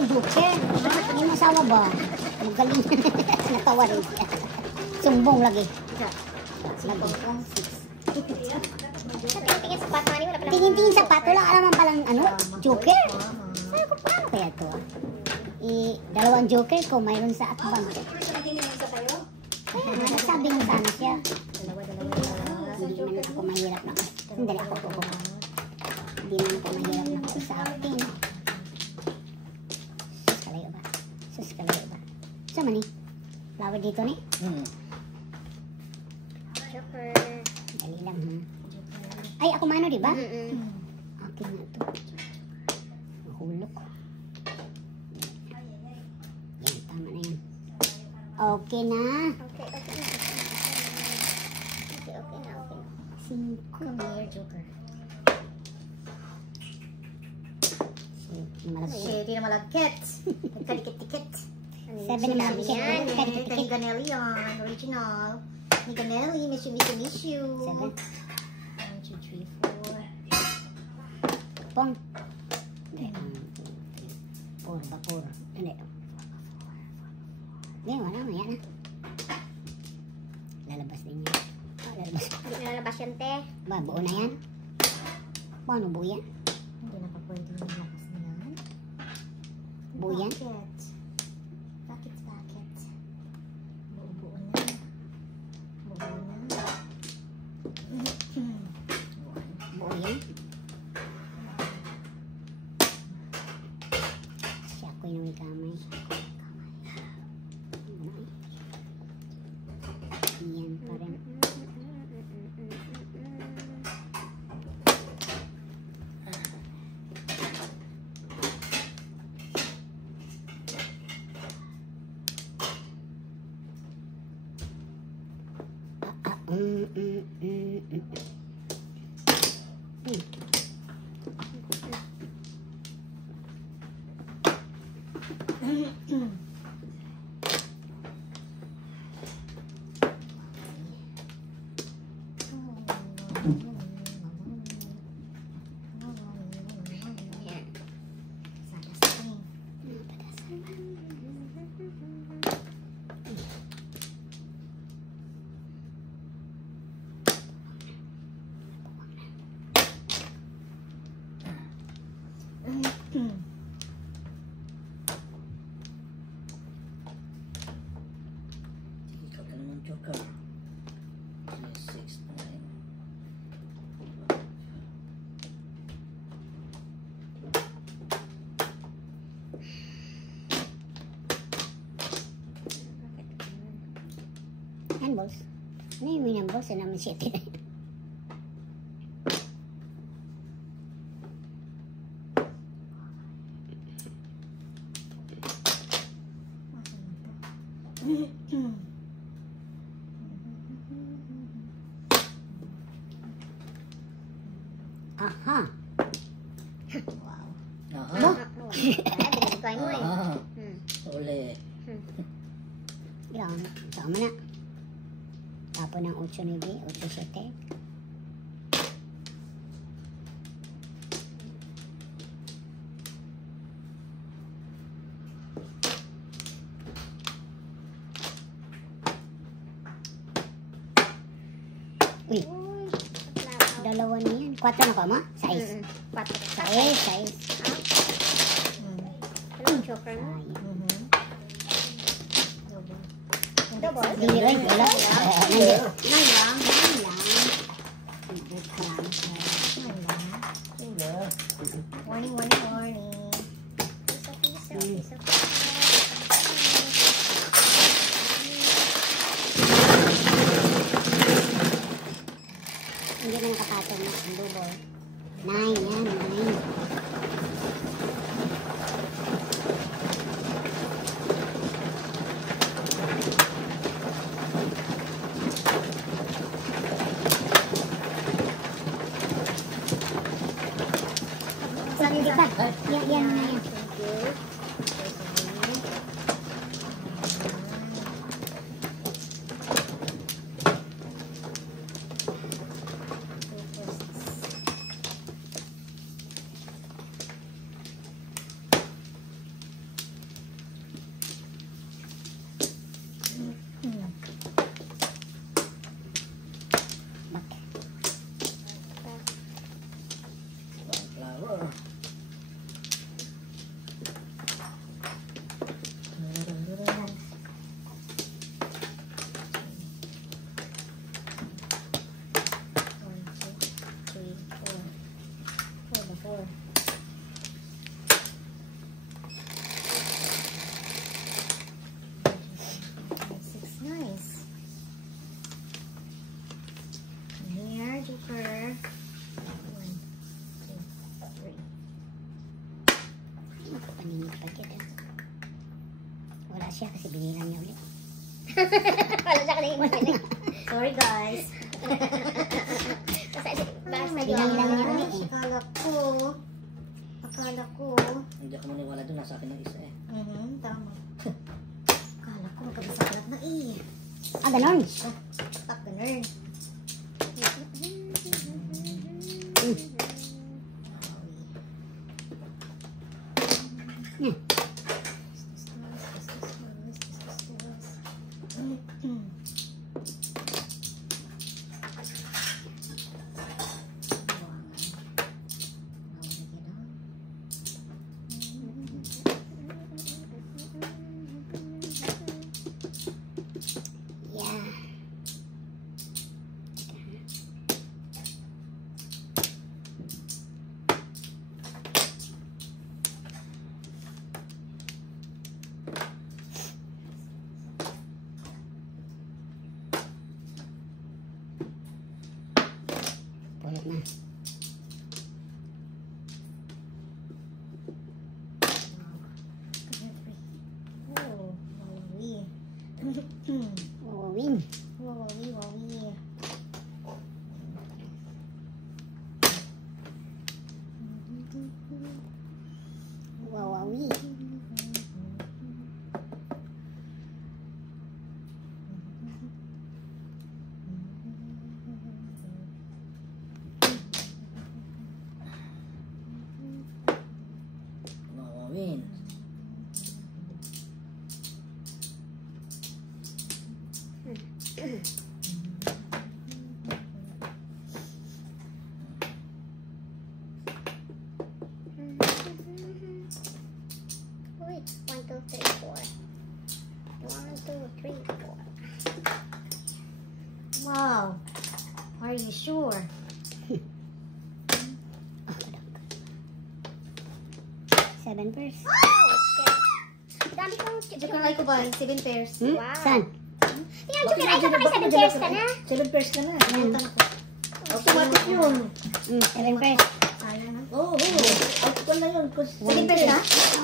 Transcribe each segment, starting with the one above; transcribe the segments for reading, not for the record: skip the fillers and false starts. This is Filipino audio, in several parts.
yung joker. Yung asawa ba? Magaling. Natawa rin siya. Sumbong lagi. Tingin-tingin sa pato lang. Alam palang ano? Joker. Sabi ko, paano kaya ito? Dalawang joker ko mayroon sa atbang. Kaya nasabi mo sana siya. Hindi naman ako mahirap na. Sandali ako po. Hindi naman ako mahirap na ako sa akin. Sus kalayo ba? Sama ni? Flower dito ni? Joker. Dali lang ha. Ay, ako mano diba? Akin na ito. Mahulog. Yan, tama na yan. Okay na. Okay na. 5. Come here, Joker. Hindi na malagkit. Nagkadikit-dikit. 7 naman. Ganelli yan. Original. Ni Ganelli. Miss you. 7. 1, 2, 3, 4. Pong. Hindi. 4 ba? 4. Hindi. Hindi, wala. Maya na. Lalabas din yan. Lalabas. Hindi na lalabas yan, te. Ba, buo na yan? Paano buo yan? Hindi na pa pwede yung lakas na yan. Buo yan? Bakit? Buo na. Buo yan? Siya ko yung kamay. Yan pa rin. Joker. 3, 6, 9. Handballs. Ano yung handballs? Ano naman siya tinay? Aha. Wow. Aha. Binigay mo eh. Aha. Uli. Yan. Tama na. Tapon ng 8-9, 8-7. Uy. Dalawa niyan. 4 na ka, ma? 6. 4. 6. Anong Joker mo? Double. Hindi rin. Wala. Nine lang. Warning. Isa. Hindi na nakapatong na ang double. 9 yan. 9. Hindi pa. Yan na yan. siya kasi binilang niya ulit. Wala siya kanina yung sorry guys. Kasi basta Bilang lang niya ulit eh. Akala ko. Hindi ako maniwala doon. Nasa akin ng isa eh. Tama. Akala ko magkabisa na Ah, ganon. Tak ganun. Yeah. Pulot na. Oh, wawi. Oh, win. Wawi. Wawawi. Mawawin. Wait, 1, 2, 3, 4. 1, 2, 3, 4. Wow. Are you sure? Seven pairs. Dami kong joker ko ba? 7 pairs. Hmm? Saan? Tingnan, joker ay ka pa kay 7 pairs ka na. 7 pairs ka na. Yan. Automatic yun. Seven pairs. Sayang na. Oo. Automatic na yun. 7 pairs na?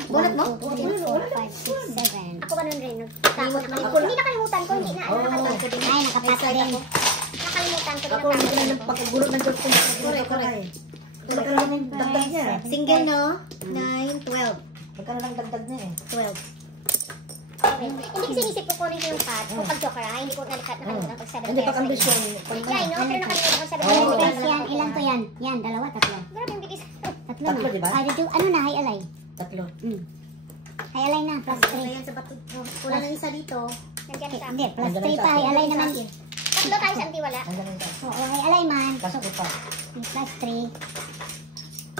Bunot mo? 2, 3, 4, 5, 6, 7. Ako ba nun rin? Takot nakalimutan. Hindi nakalimutan ko. Hindi na. Nakalimutan ko din. Ay, nakapat Excited din. ako. Nakalimutan ko din. Ako hindi na nagpakagulo ng joke ko. Correct. Magkano lang yung dagdag niya? Single no? 9, 12. Magkano lang dagdag niya eh? 12. Okay. Hindi kasi inisip ko kunin ko yung card. Kung pag joker hindi ko nakalimutan pag 7 Hindi pa pairs. kambisyon. Yeah, I know. Pero nakalimutan ko 7 Oo. Seven pairs. pairs yan. Ilan to yan? Yan, dalawa, tatlo. Grabe yung bilis. Tatlo Tatlo, na. di ba? Ay, did you, ano na, high alay? Tatlo. High alay na, plus 3. Ayan sa bato. Kulang ng isa dito. Nandiyan sa Hindi, plus Nandun 3 sa pa, high alay Sa naman. akin. Tatlo tayo sa antiwala. Hanggang yung tatlo. Oo, high alay man. Kaso ko pa. Plus 3.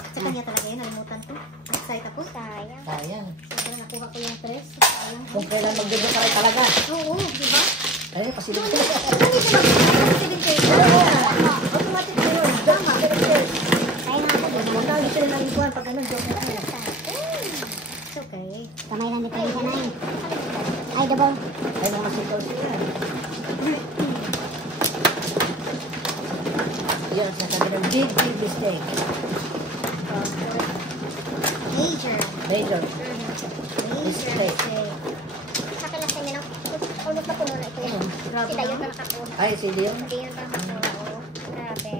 Sa kanya talaga yun. Nalimutan ko. Excited ako. Sayang. Sayang. Siyempre nakuha ko yung 3. Sayang. Kung kailan magdudok ka rin talaga. Oo, di ba? Ayun, pasilip ko. Hindi ko mag-7 pairs. Automatic na yun. Tama. 7 pairs. Kaya nga ako, di ba? Magkano sila ng iguan pag ano, joke na. It's okay. Kamay lang dito sa 9. Ay, double. Ay, mga sitaw sila. Yun, nasabi ng big mistake. Major. Major. Major Mistake. mistake. Sa akin lang kanya ng puno pa puno na ito yun. Grabe Si Dayon na nakapuno. Ay, si Leon. Hindi yun pa nakapuno. Oo. Grabe.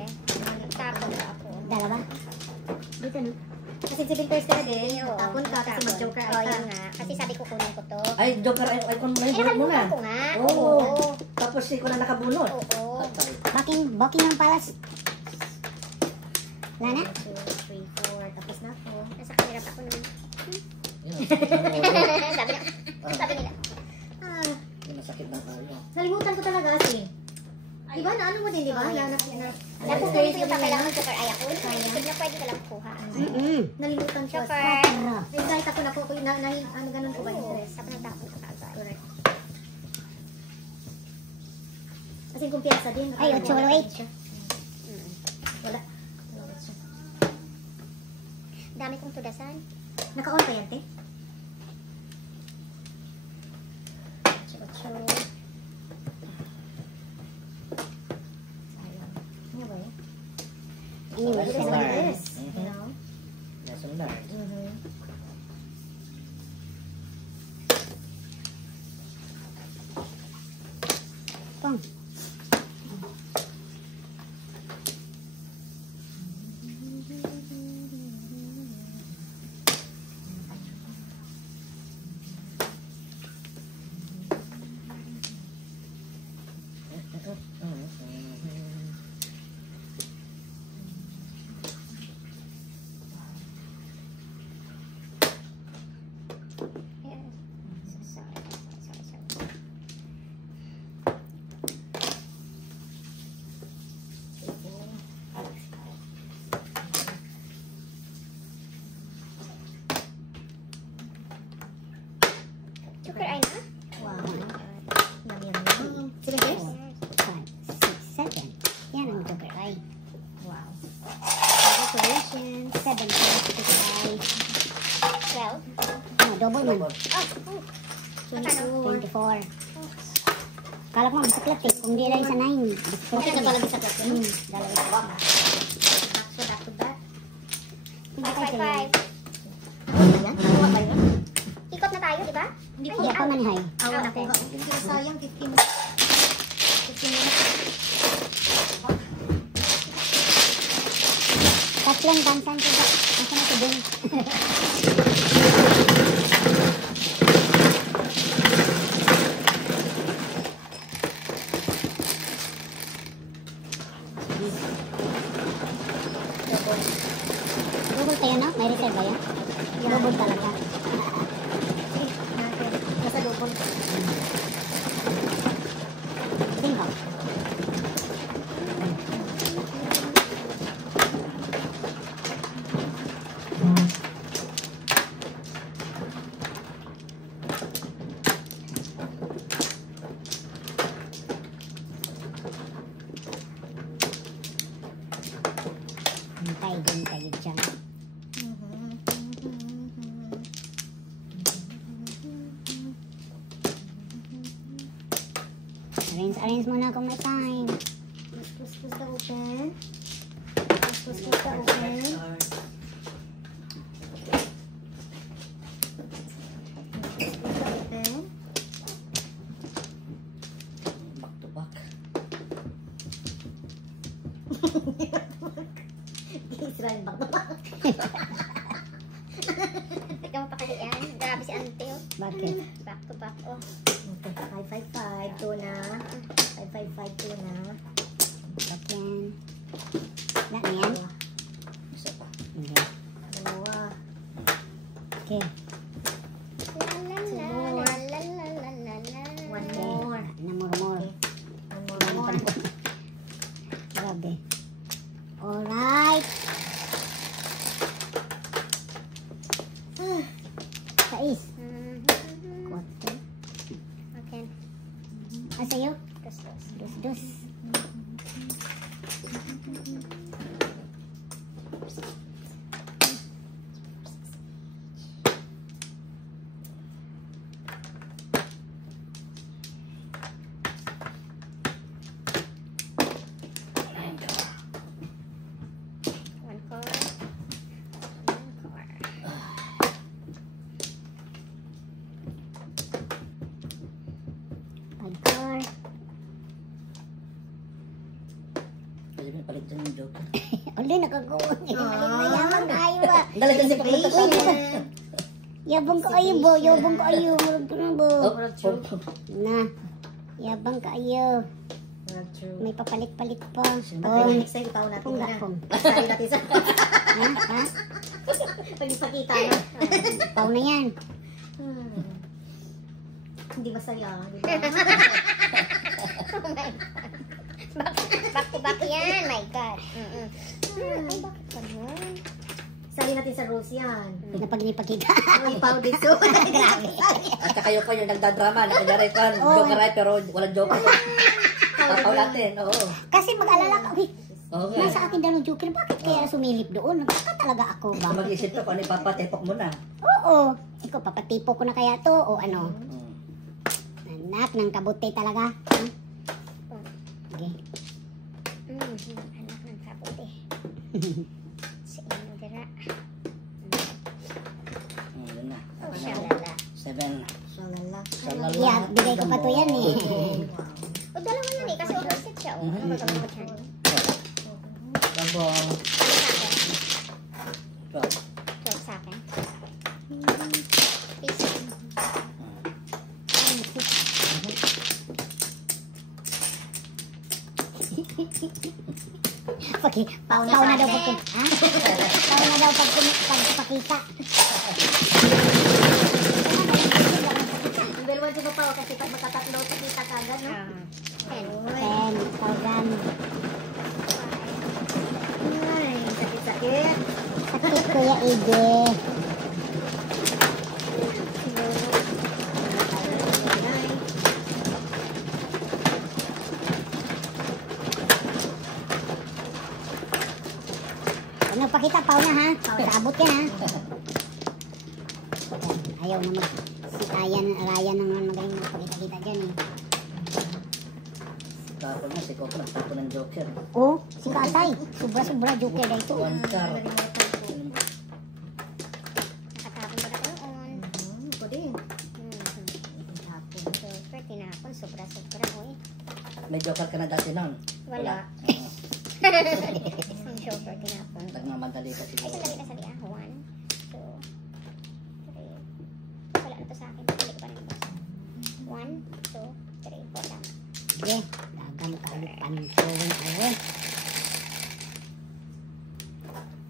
Tapon na ako. Dalawa. Dito, no? Kasi 7 pairs ka na din. Oo. Tapon ka kasi mag-joker Oo, ka. yun nga. Kasi sabi ko kunin ko to. Ay, joker, ay, icon mo na Eh, yun. Bulot mo na. nakalimutan ko nga. Oo. Oo. Tapos si ko na nakabunot. Oo. Patay. Booking ng palas. Wala na? 1, 2, 3, 4. Tapos na ako. Nasa kanila pa ako nun. Yun. Sabi nila. Ah, Yun, masakit ng ulo. nalimutan ko talaga kasi. Diba, naano mo din, diba? Yan, Napukunin ko yung papailangan joker ay ako. Isip na pwede ka lang kuha. Nalimutan ko. Joker. Kahit ako na po, ano ganun ko ba yung stress? Tapos nagtapon ka agad. Correct. Kasi kumpiyansa din. Ay, 8, 8. Wala. Dami kong tudasan. Naka-on pa yan, te? Sayang. Ano ba yun? Anyway, Lesson Lesson learned. this, Mhm. you know? Lesson learned. Pang. Joker ay na? Wow. Yummy, yummy. 7 years? 5, 6, 7. Yan ang joker ay. Wow. Congratulations. 7, 5, 12. no, double man. Double. Oh, 24. 24. Kala ko nga bisaklat eh. Kung di lang sa 9. Bakit na pala bisaklat yun? Dalawa sa baka. Back to back. Hindi ka 5, sila. 5. Ayan, nakuha kayo. Ikot na tayo, di ba? Hindi pa manihay. Awa na ko. Sayang, 15 Tatlong dansan ko ba? Nasa na ito din. Double tayo no? May reserve ba yan? Double talaga. Nasa double. Bingo. Hintay din kayo dyan. Arrange muna kung may time. Push the open. Push the open. Open. Back to back. Israel, back to back. Ikaw mapakalian. Grabe si Ante, oh. Bakit? Back to back, oh. 555, 2 na. 555, 2 na. Stop yan. Lahat na yan? Isa pa. Hindi. Dalawa. Okay. La la la la la la la la la. One Okay. more. Namor-mor. One more. Grabe. Alright. Sais. Kwarto. Okay. Ah, sa'yo? Dos. Dos-dos. One core. Pagkar. Pwede mo palit dyan yung joker. Uli, nakaguwan. Mayabang kayo ba? Dali kasi papunta sa akin. Yabang kayo bo. Yabang kayo. Marag ka na bo. Oh, Na. Yabang kayo. World true. May papalit-palit pa. Pag next time, itaw natin Kung na. gakong. Sayo natin sa... Ha? Ha? Pag ipakita na. Pau na yan. Hindi masaya, di ba? Oh my God. Back to back yan. My God. Ay, bakit ganun? Sali natin sa rules yan. Pinapag-inipagkita. May pau dito. Grabe. At saka yun pa yung nagdadrama, nakagaray ka, Oh. joker ay, pero walang joker. Papaw natin, oo. Kasi mag-alala ka. Uy, Oo. nasa akin daw ng joker. Bakit kaya sumilip doon? Nagtaka talaga ako ba? Mag-isip ka kung ano ipapatepok mo na. Oo. Ikaw, papatipo ko na kaya to o ano? Mm. Anak ng kabuti talaga. Hmm? Okay. Anak ng kaputi. Si Indira. Yun na. Oh, shalala. 7. Shalala. Shalala. Yeah, bigay ko pa to yan eh. Wow. O, dalawa oh. Ano ba gawin ko dyan? Sabong. Ano sa akin? 12 sa akin. Peace. Pau na daw pag ha? Pau na daw pagpakita. Bel mo dito pa kasi pag makatatlo kita kagad no. 10, Paugan. Ay, sakit-sakit. Sakit Kuya Ige. Ano pakita Pau na ha? Pau abot yan ha. Ayaw na si Ryan naman magaling magpakita-kita dyan eh. Tapos na si Coco nagtapo ng Joker. Oh, si Katay. Sobra-sobra joker na ito. One car. Nakatapon ba na on? Ko din. Joker, tinapon. Sobra-sobra. Uy. May Joker ka na dati noon? Wala. Isang Joker, tinapon. Nagmamadali ka Ay, siguro. sandali. 1, 2, 3. Wala na to sa akin. Hindi ko pa rin boss. 1, 2, 3, 4 lang. Sige, dagan ka ulit panituin ayun.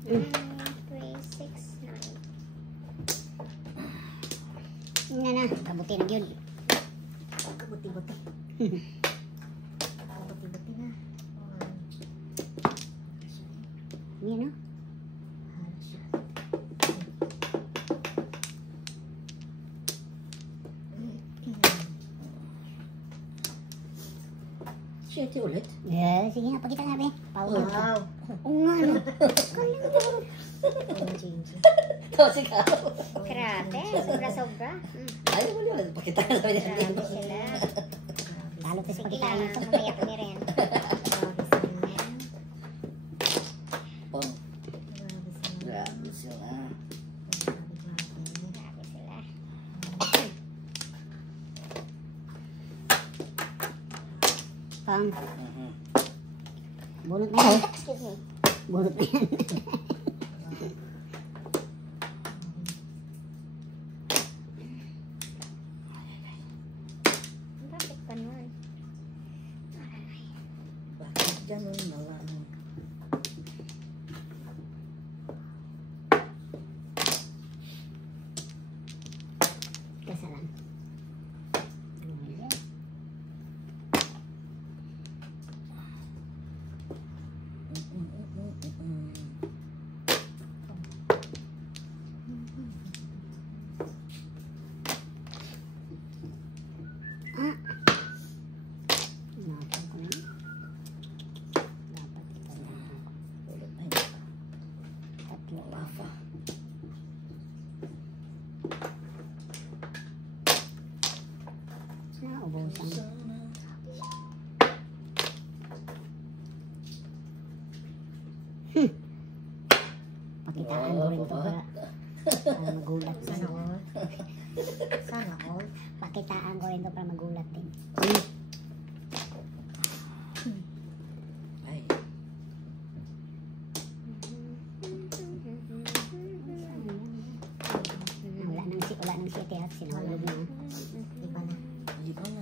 9, 3, 6, 9. Nga na, kabuti na yun. Buti-buti. Buti-buti na. Yan no? Siyete ulit. Yeah, sige nga, pakita nga be. Power. Wow. Oo nga no. Kasi ka. Grabe, sobra-sobra. Ayaw mo yun. Pakita ka sa Grabe niya. sila. Lalo pa sa Sige pakitaan lang, ito. mamaya ko ni rin. Pong. Grabe sila. Grabe sila. Pang, Mhm. bunot na yan. Excuse me. Bunot na yan. Bakit pa nun? Bakit ganun na lang? Kasalan. Ah. Nakapal ko na. Dapat ito na. Ulit na yun. Tatlo. Papa. Naubusan. Pakitaan ko rin to para magulat. Sana all. Sana all. Pakitaan ko rin to para magulat din. Ay. Wala nang city at sinulog na. Iba na. Hindi ko na.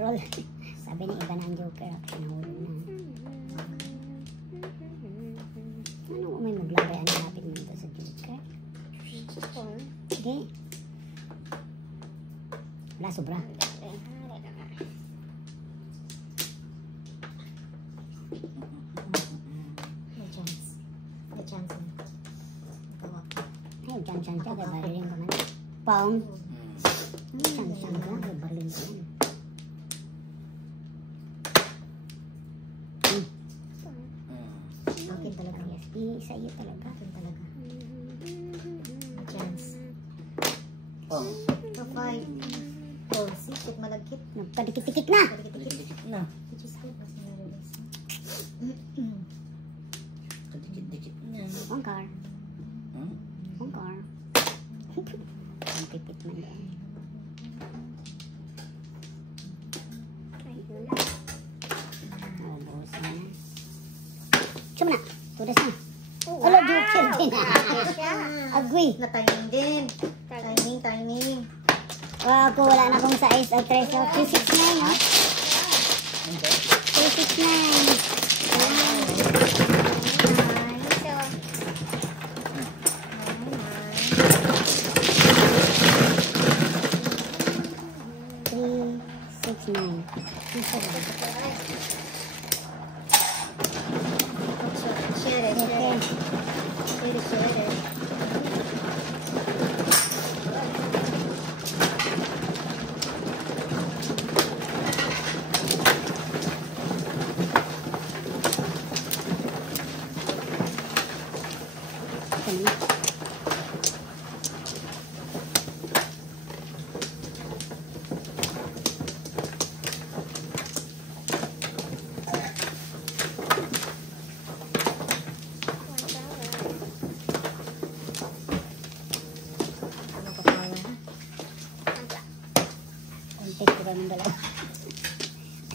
Roll. Sabi ni iba na ang joker at sinulog na. Ano may maglagay ang lapit mo dito sa joker? Sige. Wala sobra. May chance. May chance na. Tawag. Ay, chan-chan siya. Kaya barilin ko man. Pong. Hmm. Chan-chan ka. Kaya barilin ko man. Hmm. Akin talaga. Yes, sa iyo talaga. Akin talaga. May chance. Pong. So, 5. 4, 6. Kung malagkit. Nagpadikit-tikit na. Dikit-dikit. Dikit na. Which is good. Mas nare-release. Dikit na. One car. Hmm? One car. Ang pipit man yan. Cuma na. Tudas na. Wala, joker din. Grabe siya. Agwi. Na-timing din. Timing. Wow, ko wala na akong size of tres. 269, ha? 269.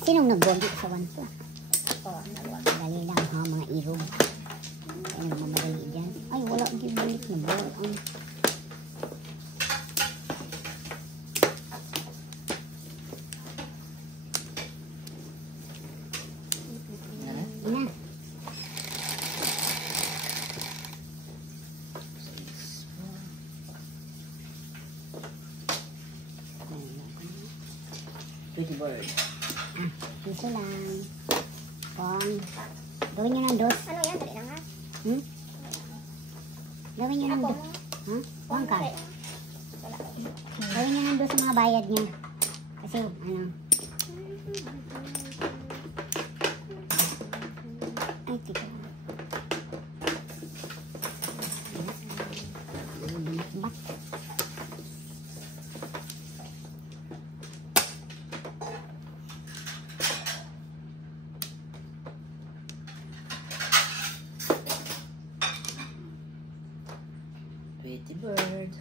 Sinong nagbogi sa wanto? Dali lang ha, mga irog. Ay, nagmamadali dyan. Ay, wala gibalik na buwan. Ina. Pretty bird. Piso lang. Pong. Gawin nyo ng dos. Ano yan? Dali lang ha? Hmm? Gawin nyo ng Ako dos. mo. Ha? Pong ka. Wala. Gawin nyo ng dos sa mga bayad nyo. Kasi, ano. Ay, tiko. Bak. Pretty bird.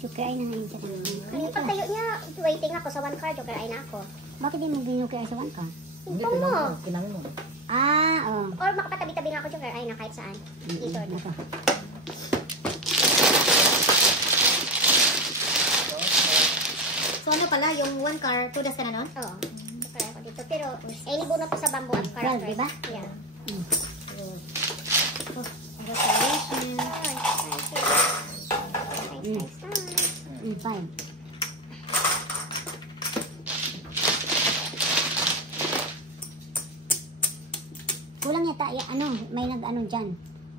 Joker ay na ngayon sa kanina. Ano yung pagtayo niya? Waiting ako sa one card. Joker ay na ako. Bakit di mo binuker sa one ka? Hindi, Ikaw mo. kinami mo. Ah, oh. Or makapatabi-tabi nga ako, Joker ay na kahit saan. Dito. Ito. So ano pala, yung one car, tudas ka na nun? Oo. Joker ako dito. Pero, inibo na po sa bamboo at character. Diba? Yeah. Congratulations. Ay, nice. Nice. Five. Kulang yata, ano, may nag-ano dyan.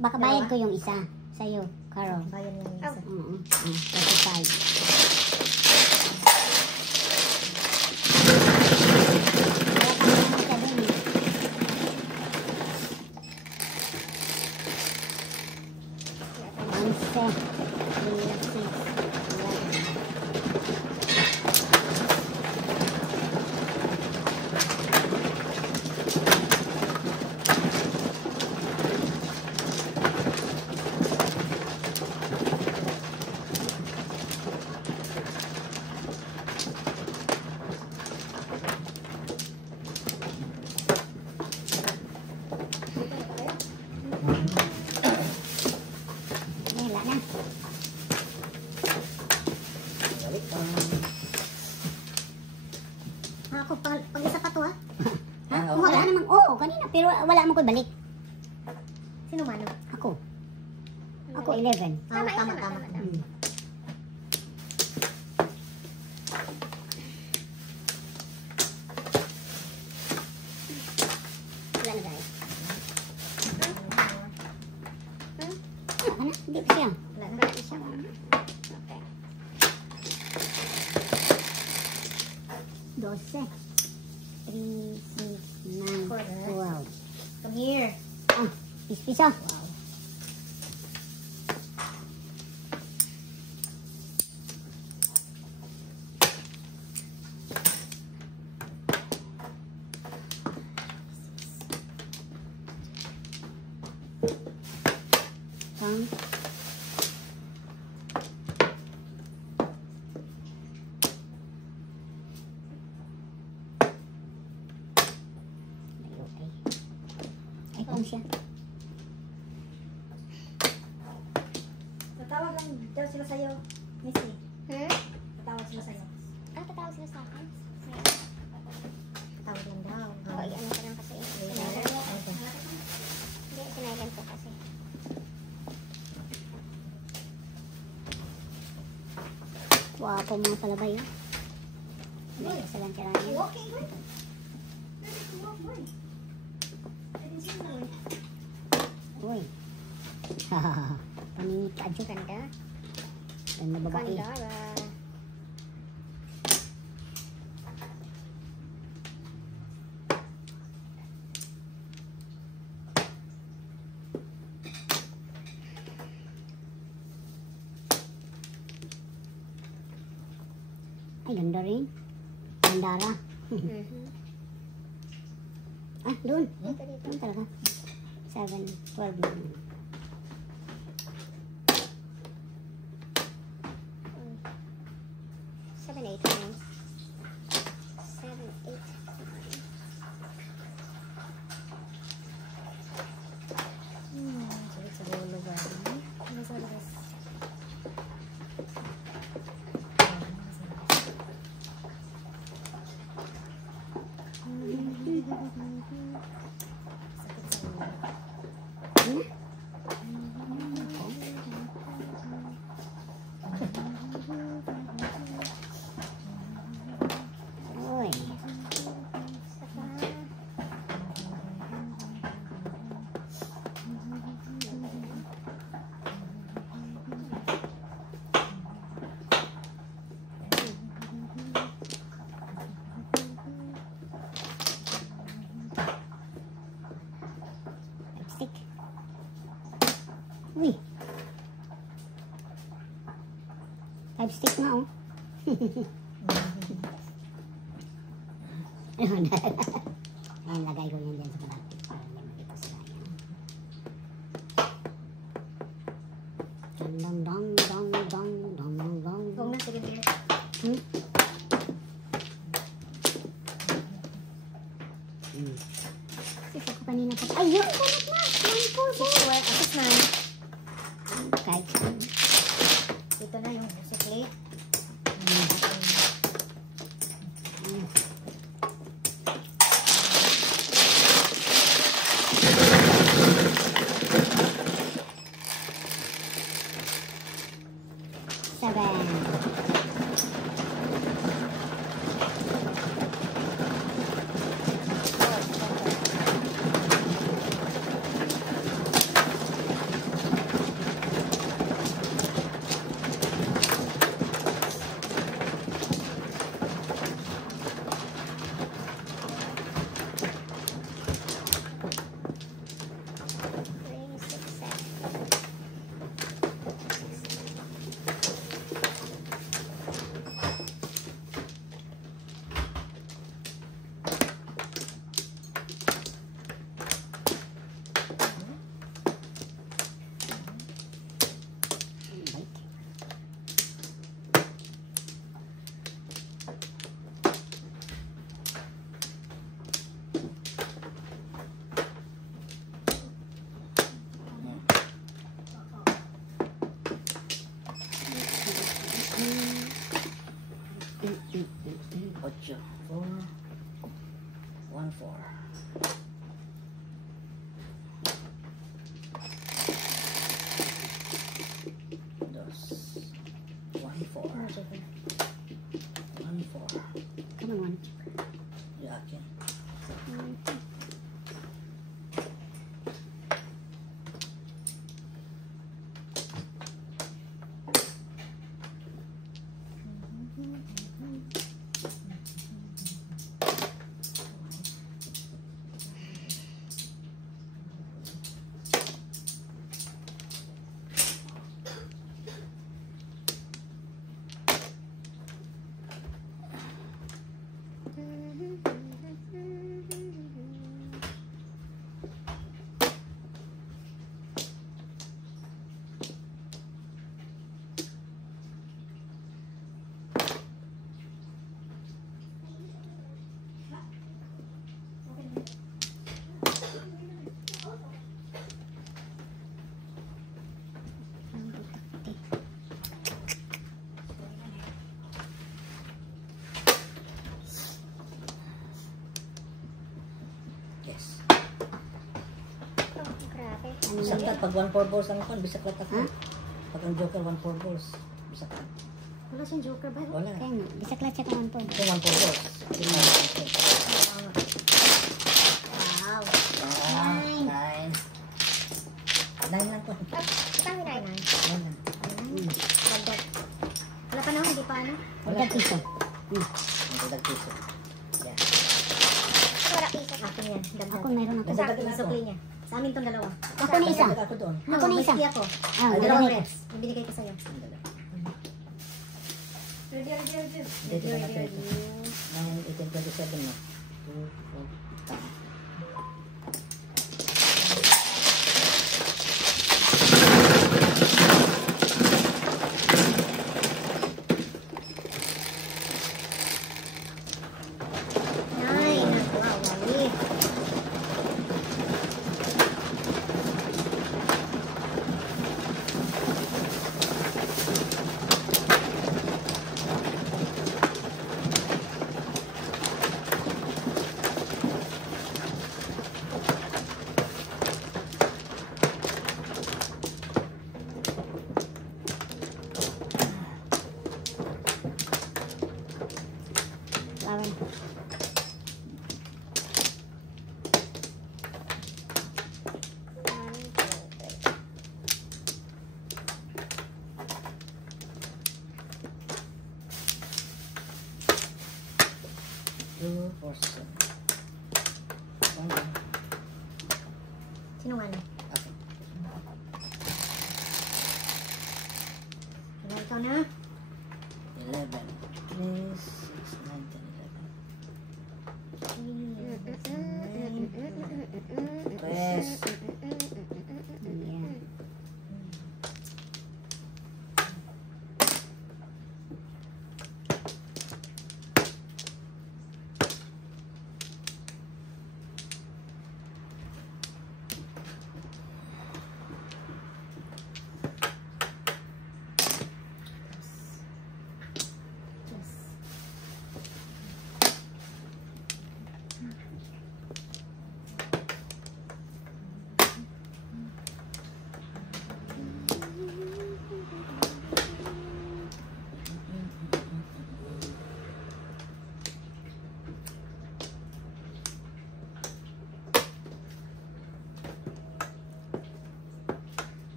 Baka bayad ko yung isa sa'yo, Carol. Bayan yung isa. Oo. 35. Wala na. Balik pa. Ako, pag isa pa to ha? Ha? Ah, Wala okay. namang, oo, kanina. Pero wala mo ko balik. Sino mano? Ako. Ako, 11. Tama. Hmm. Wala na guys. 12, 3, 6, 9, 12. Come here. Ah, piso. Wow. Pang. Ay, pang siya. Tatawag lang daw sila sa'yo, Missy. Tatawag sila sa'yo. Tatawag sila sa akin. Tatawag lang daw. Oo, i-ano ko lang kasi. Sinailan ko. Hindi, sinailan ko kasi. Wapo mga palabay. May isa lang tirahin. Okay, good. Uy. Paningit ka adyo. Ganda. Ganda babae. Ganda. Ay, ganda rin. Gandara. Ah, doon. Dito, dito. Doon talaga. 7, 12 na. 7, 8, 9. 7, 8, 9. Sulit sa lolo ba? Ano sa labas? Sakit sa ulo. Uy. Lipstick. Uy. 5 stick na oh. Ayun, lagay ko yan dyan sa malapit para hindi makita sa layan. Dang dang dang dang dang dang dang. Ikaw na, sige, sige. Hmm? Hmm. Kasi ako kanina pa. Ayun! Kunot na! One full full! Tapos na. Kahit Ito na yung suklate. Ocho. 4. 1, 4. Dos. 1, 4. 1, 4. Come on. Yung akin. Bisak ka, pag 1-4 balls ang kon, bisak lang ako. Ha? Pag ang joker, 1-4 balls. Bisak ka. Wala siyang joker ba? Wala. Kaya nga, bisa klatsa ka man po. Ito 1-4 balls. Wow. Nine. Nine lang ko. Paano na yun? Nine lang. Dagdag. Wala pa na, hindi pa ano? Huwag piso. Ang piso. Yeah. Wala piso. Akin yan, dagdag. Ako meron ako. Dagdag Sa na ako. sukli niya. Sa amin tong dalawa. Ako na isa. Dagdag ako doon. Ako na isa. Maski ako. Ah, Dalawang ganito. reps. Yung binigay ko sa'yo. Dito na natin ito. 9, 18, 27 na. 2, 4, 5. Nine. Wow, wali. Lawan. Two, four, seven. One. Sino wala? Okay. Wala ikaw na. 11. 3, 6, 9, 10, 11. Pues. Yeah. Yes.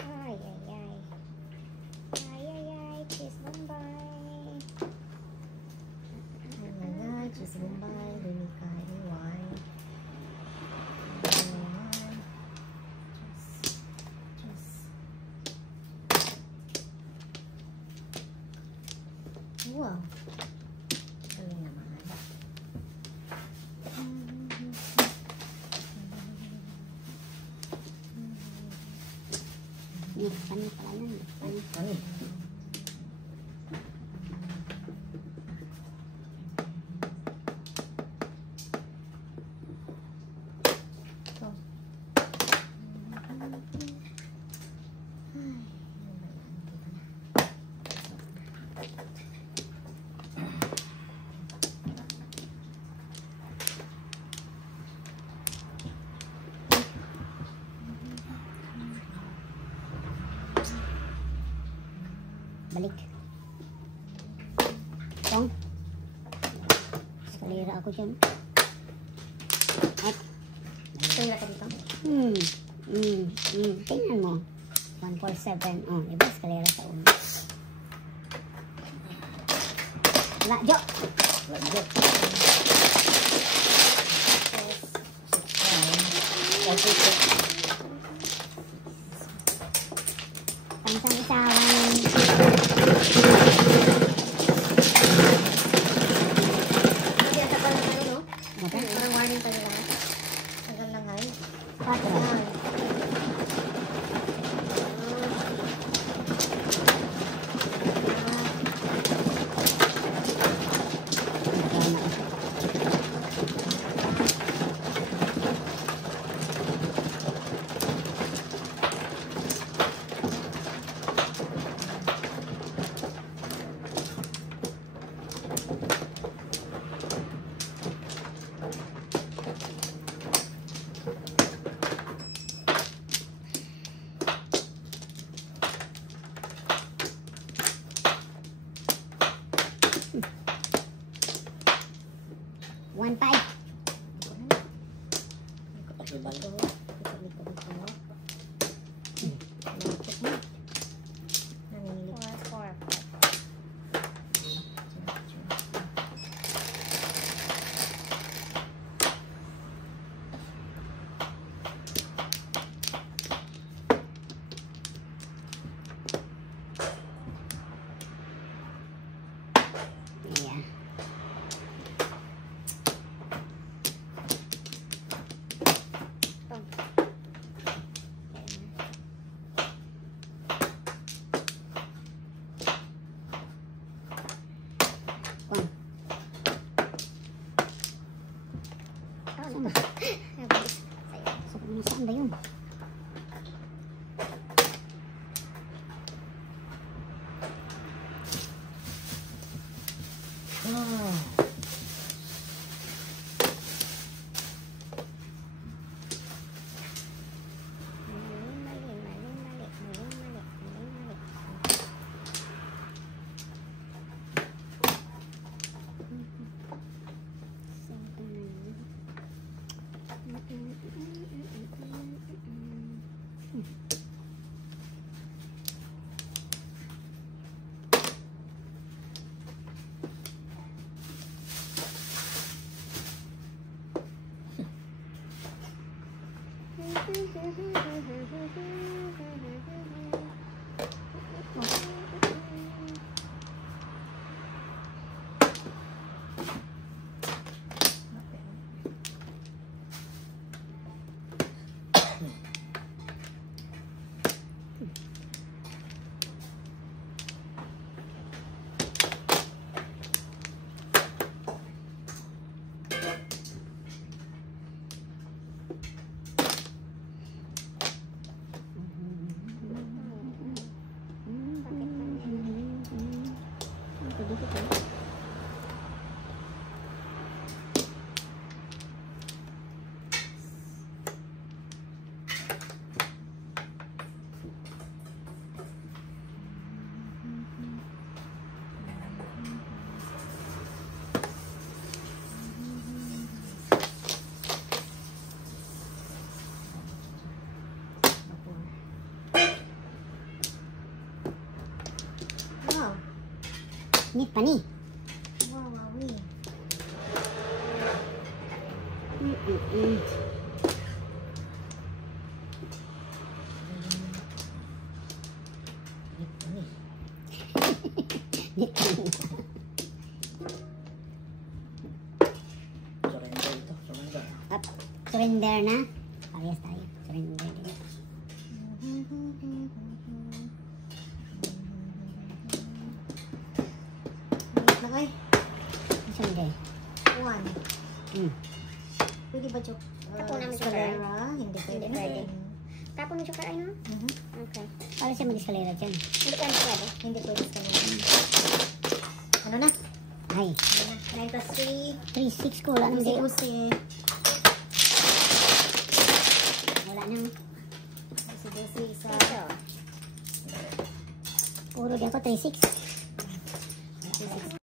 Ay, ay, ay. Ay, ay, ay. Cheese Bombay. Mga cheese bombay, lumika, iway. Wow. Galing naman. Yeah, panik pala yun. Panik. Ano? Balik. Tong. Eskalera ako dyan. At, Kaya ka dito? Tingnan mo. 147. Oh, diba? Eskalera sa ulo. Wala, Jo! Wala, go. 6, 9. Pangsang-isawan. Kasi ata pala tayo, no? Ano? Parang warning tayo lang. Hanggang lang ay. 4. Lapit mo. Nangingilit. 4, 4, 5. Ayan. Kung, saan ba? Saan ba yun? Ah. Wow. Nit pa ni. Wow, wow. Nit pa ni. Surrender ito. Surrender. Up. Surrender na. Parehas tayo. Surrender din. Wait lang ay. Surrender. 1. Pwede ba chok? Tapo namin Escalera? Hindi pwede. Hindi pwede. Tapon mo joker, ano? Mhm. Okay. Para siya mag-escalera dyan. Hindi ka na pwede. Hindi pwede escalera. Ano na? Ay. Ano na? 9 plus 3. 3-6 ko. Wala nang di. Usi-usi. Wala nang. Usi-usi isa. Ito. Puro di ako 3-6. 3, 6,